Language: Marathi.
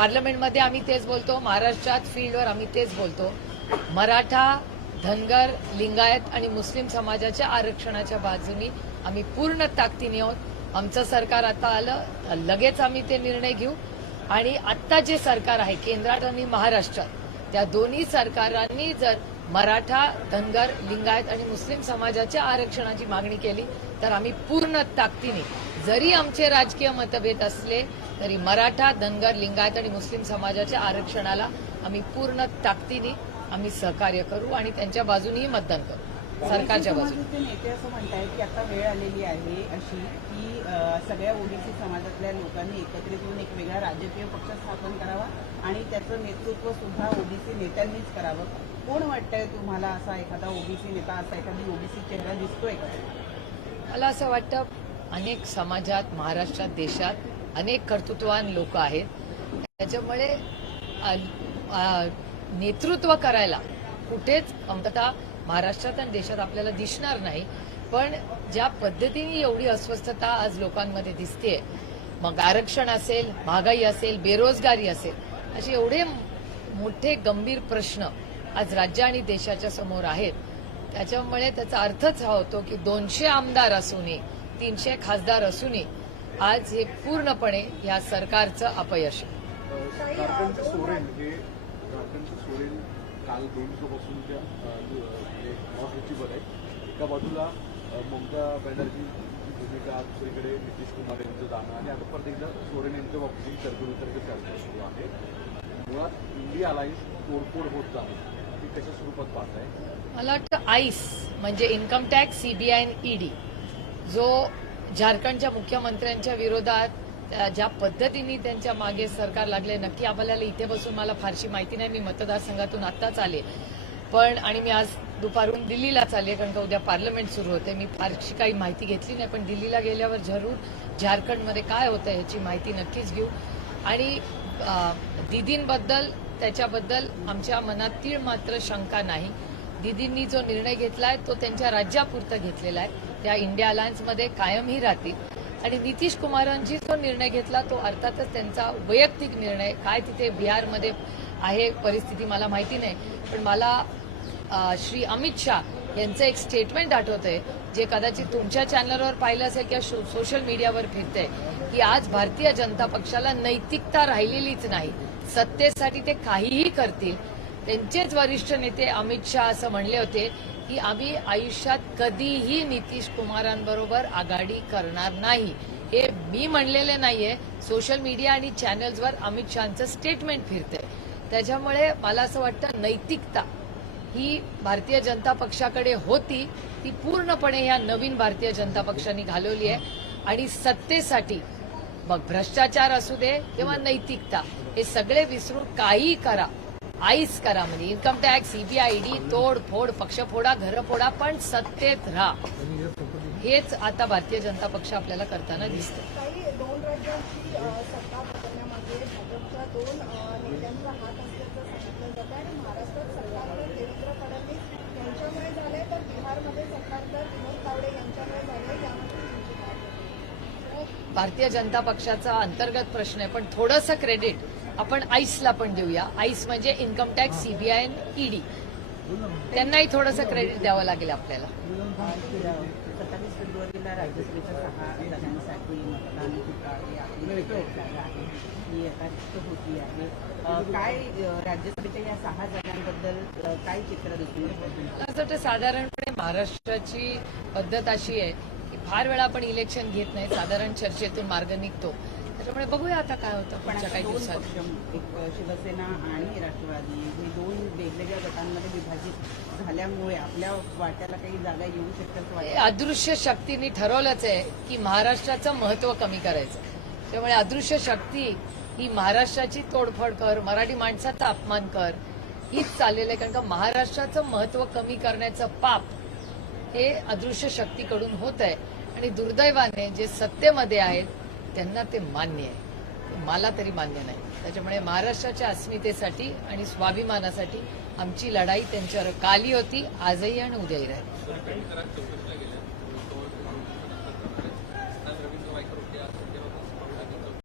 पार्लमेंटमध्ये आम्ही तेच बोलतो महाराष्ट्रात फील्डवर आम्ही तेच बोलतो. मराठा धनगर लिंगायत आणि मुस्लिम समाजाच्या आरक्षणाच्या बाजूनी आम्ही पूर्ण ताकदीने आहोत. आमचं सरकार आता आलं तर लगेच आम्ही ते निर्णय घेऊ. आणि आत्ता जे सरकार आहे केंद्रात आणि महाराष्ट्रात त्या दोन्ही सरकारांनी जर मराठा धनगर लिंगायत आणि मुस्लिम समाजाच्या आरक्षणाची मागणी केली तर आम्ही पूर्ण ताकदीने जरी आमचे राजकीय मतभेद असले तरी मराठा धनगर लिंगायत आणि मुस्लिम समाजाच्या आरक्षणाला आम्ही पूर्ण ताकदीने आम्ही सहकार्य करू आणि त्यांच्या बाजूनेही मतदान करू. सरकारच्या बाजूने. नेते असं म्हणतायत की आता वेळ आलेली आहे अशी की सगळ्या ओबीसी समाजातल्या लोकांनी एकत्रित येऊन एक वेगळा राजकीय पक्ष स्थापन करावा आणि त्याचं नेतृत्व सुद्धा ओबीसी नेत्यांनीच करावं. कोण वाटतंय तुम्हाला असा एखादा ओबीसी नेता असा एखादी ओबीसी चेहरा दिसतोय? का मला असं वाटतं अनेक समाजात महाराष्ट्रात देशात अनेक कर्तृत्ववान लोक आहेत. त्याच्यामुळे नेतृत्व करायला कुठेच अंततः महाराष्ट्रात आणि देशात आपल्याला दिसणार नाही पण ज्या पद्धतीने एवढी अस्वस्थता आज लोकांमध्ये दिसते मग आरक्षण असेल महागाई असेल बेरोजगारी असेल असे एवढे मोठे गंभीर प्रश्न आज राज्य आणि देशाच्या समोर आहेत. त्याच्यामुळे त्याचा अर्थच हा होतो की दोनशे आमदार असूनही तीनशे खासदार असूनही आज हे पूर्णपणे या सरकारचं अपयश आहे. काल दोन दिवसापासून त्या अ, दु- महासचिवर म्हणजे एका बाजूला ममता बॅनर्जीची भूमिका दुसरीकडे नितीश कुमार यांचं जाणं आणि आता परत एकदा सोरेन यांच्या बाबतीत तर्कवितर्क चर्चा सुरू आहे. मुळात इंडिया अलायन्स तोडफोड होत जाते. ती कशा स्वरूपात पाहताय? मला वाटतं आईस म्हणजे इन्कम टॅक्स सीबीआय आणि ईडी जो झारखंडच्या मुख्यमंत्र्यांच्या विरोधात ज्या पद्धतीने त्यांच्या मागे सरकार लागले नक्की आपल्याला इथे बसून मला फारशी माहिती नाही. मी मतदारसंघातून आत्ताच आले. पण आणि मी आज दुपारून दिल्लीलाच आले कारण का उद्या पार्लमेंट सुरू होते. मी फारशी काही माहिती घेतली नाही पण दिल्लीला गेल्यावर जरूर झारखंडमध्ये काय होतं ह्याची माहिती नक्कीच घेऊ. आणि दिदींबद्दल त्याच्याबद्दल आमच्या मनात तीळ मात्र शंका नाही. दीदींनी जो निर्णय घेतलाय तो त्यांच्या राज्यापुरतं घेतलेला आहे. त्या इंडिया अलायन्समध्ये कायमही राहतील. आणि नितीश कुमारांची जो निर्णय घेतला तो अर्थातच त्यांचा वैयक्तिक निर्णय. काय तिथे बिहारमध्ये आहे परिस्थिती मला माहिती नाही. पण मला श्री अमित शाह यांचं एक स्टेटमेंट आठवतंय जे कदाचित तुमच्या चॅनलवर पाहिलं असेल किंवा शो- सोशल मीडियावर फिरतंय की आज भारतीय जनता पक्षाला नैतिकता राहिलेलीच नाही. सत्तेसाठी ते काहीही करतील त्यांचेच वरिष्ठ नेते अमित शहा असं म्हणले होते की आम्ही आयुष्यात कधीही नितीश कुमारांबरोबर आघाडी करणार नाही. हे मी म्हणलेले नाहीये. सोशल मीडिया आणि चॅनल्सवर अमित शहाचं स्टेटमेंट फिरतंय. त्याच्यामुळे मला असं वाटतं नैतिकता ही भारतीय जनता पक्षाकडे होती. ती पूर्णपणे या नवीन भारतीय जनता पक्षाने घालवली आहे. आणि सत्तेसाठी मग भ्रष्टाचार असू दे किंवा नैतिकता हे सगळे विसरून काही करा. आईस करा म्हणजे इन्कम टॅक्स सीबीआय ईडी तोड फोड पक्ष फोडा घर फोडा पण सत्तेत राहा. हेच आता भारतीय जनता पक्ष आपल्याला करताना दिसतं? भारतीय जनता पक्षाचा अंतर्गत प्रश्न आहे पण थोडंसं क्रेडिट आपण आईसला पण देऊया. आईस म्हणजे इन्कम टॅक्स सीबीआय ईडी त्यांनाही थोडंसं क्रेडिट द्यावं लागेल आपल्याला. सत्तावीस फेब्रुवारीला राज्यसभेच्या सहा जागांसाठी मतदान ही होती आहे काय राज्यसभेच्या या सहा जागांबद्दल काय चित्र दिसून असं वाटतं साधारणपणे महाराष्ट्राची पद्धत अशी आहे की फार वेळा आपण इलेक्शन घेत नाही साधारण चर्चेतून मार्ग निघतो. त्याच्यामुळे बघूया आता काय होतं पण पुढच्या आता काही दोन दिवसात. एक शिवसेना आणि राष्ट्रवादी हे दोन वेगवेगळ्या गटांमध्ये विभाजित झाल्यामुळे आपल्या वाट्याला काही जागा येऊ शकतात अदृश्य शक्तींनी ठरवलंच आहे की महाराष्ट्राचं महत्त्व कमी करायचं. त्यामुळे अदृश्य शक्ती ही महाराष्ट्राची तोडफोड कर मराठी माणसाचा अपमान कर हीच चाललेलं आहे. कारण का महाराष्ट्राचं महत्त्व कमी करण्याचं पाप हे अदृश्य शक्तीकडून होत आहे आणि दुर्दैवाने जे सत्तेमध्ये आहेत त्यांना ते मान्य आहे. मला तरी मान्य नाही. त्याच्यामुळे महाराष्ट्राच्या अस्मितेसाठी आणि स्वाभिमानासाठी आमची लढाई त्यांच्यावर काली होती आजही आणि उद्याही राहील.